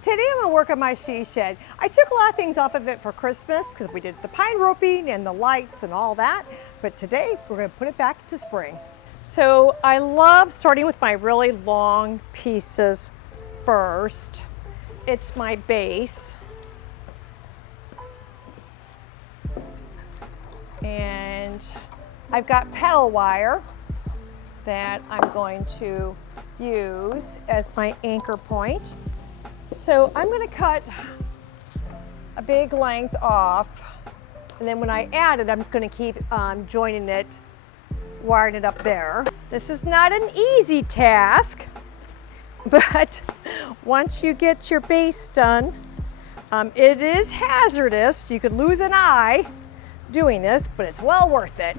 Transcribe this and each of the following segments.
Today I'm gonna work on my she shed. I took a lot of things off of it for Christmas because we did the pine roping and the lights and all that, but today we're gonna put it back to spring. So I love starting with my really long pieces first. It's my base. And I've got pedal wire that I'm going to use as my anchor point. So I'm going to cut a big length off, and then when I add it, I'm just going to keep joining it, wiring it up there. This is not an easy task, but once you get your base done, it is hazardous. You could lose an eye doing this, but it's well worth it.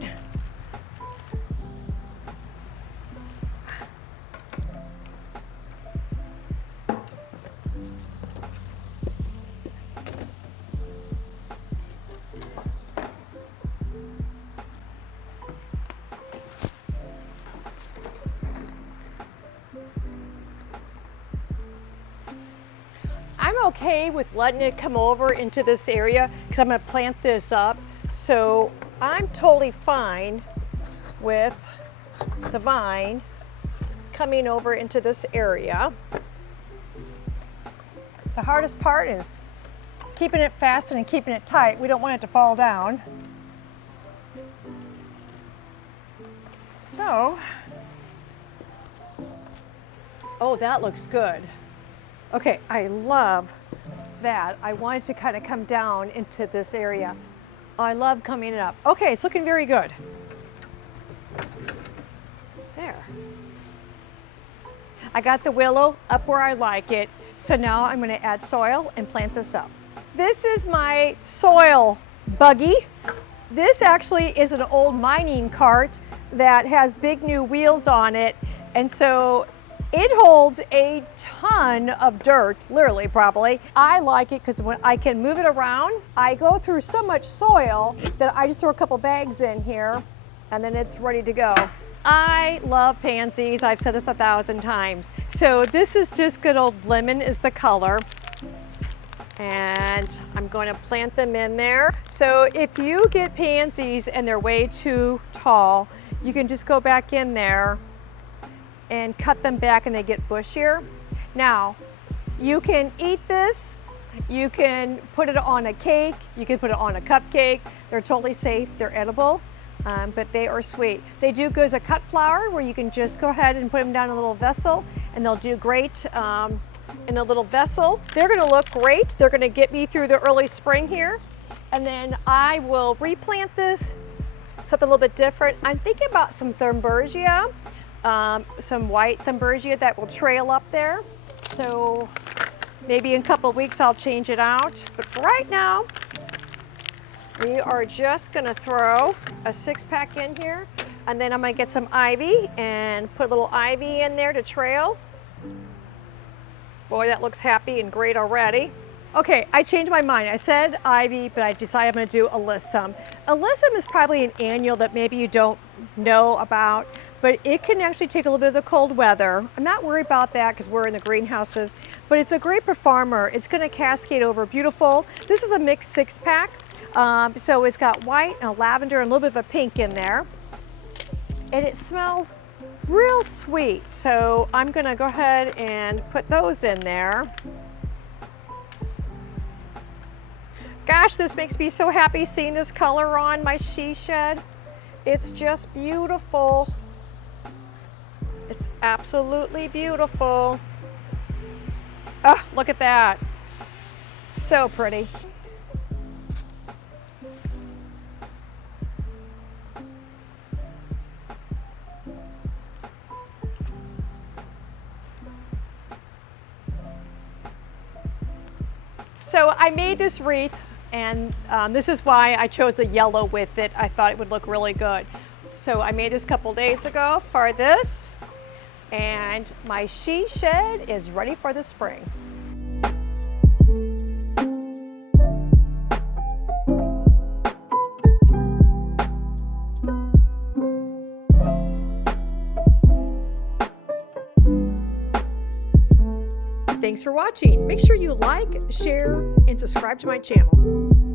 I'm okay with letting it come over into this area because I'm going to plant this up. So I'm totally fine with the vine coming over into this area. The hardest part is keeping it fastened and keeping it tight. We don't want it to fall down. So, oh, that looks good. Okay, I love that. I want it to kind of come down into this area. I love coming up. Okay, it's looking very good. There. I got the willow up where I like it. So now I'm going to add soil and plant this up. This is my soil buggy. This actually is an old mining cart that has big new wheels on it. And so it holds a ton of dirt, literally probably. I like it because when I can move it around, I go through so much soil that I just throw a couple bags in here and then it's ready to go. I love pansies. I've said this 1,000 times. So this is just good old lemon is the color. And I'm going to plant them in there. So if you get pansies and they're way too tall, you can just go back in there and cut them back and they get bushier. Now, you can eat this, you can put it on a cake, you can put it on a cupcake. They're totally safe, they're edible, but they are sweet. They do good as a cut flower where you can just go ahead and put them down in a little vessel and they'll do great in a little vessel. They're gonna look great. They're gonna get me through the early spring here. And then I will replant this, something a little bit different. I'm thinking about some thunbergia. Some white thunbergia that will trail up there. So maybe in a couple of weeks I'll change it out. But for right now, we are just gonna throw a 6-pack in here, and then I'm gonna get some ivy and put a little ivy in there to trail. Boy, that looks happy and great already. Okay, I changed my mind. I said ivy, but I decided I'm gonna do alyssum. Alyssum is probably an annual that maybe you don't know about, but it can actually take a little bit of the cold weather. I'm not worried about that because we're in the greenhouses, but it's a great performer. It's gonna cascade over beautiful. This is a mixed 6-pack. So it's got white and a lavender and a little bit of a pink in there. And it smells real sweet. So I'm gonna go ahead and put those in there. Gosh, this makes me so happy seeing this color on my she shed. It's just beautiful. It's absolutely beautiful. Oh, look at that. So pretty. So I made this wreath, and this is why I chose the yellow with it. I thought it would look really good. So I made this a couple days ago for this, and my she shed is ready for the spring. Thanks for watching. Make sure you like, share, and subscribe to my channel.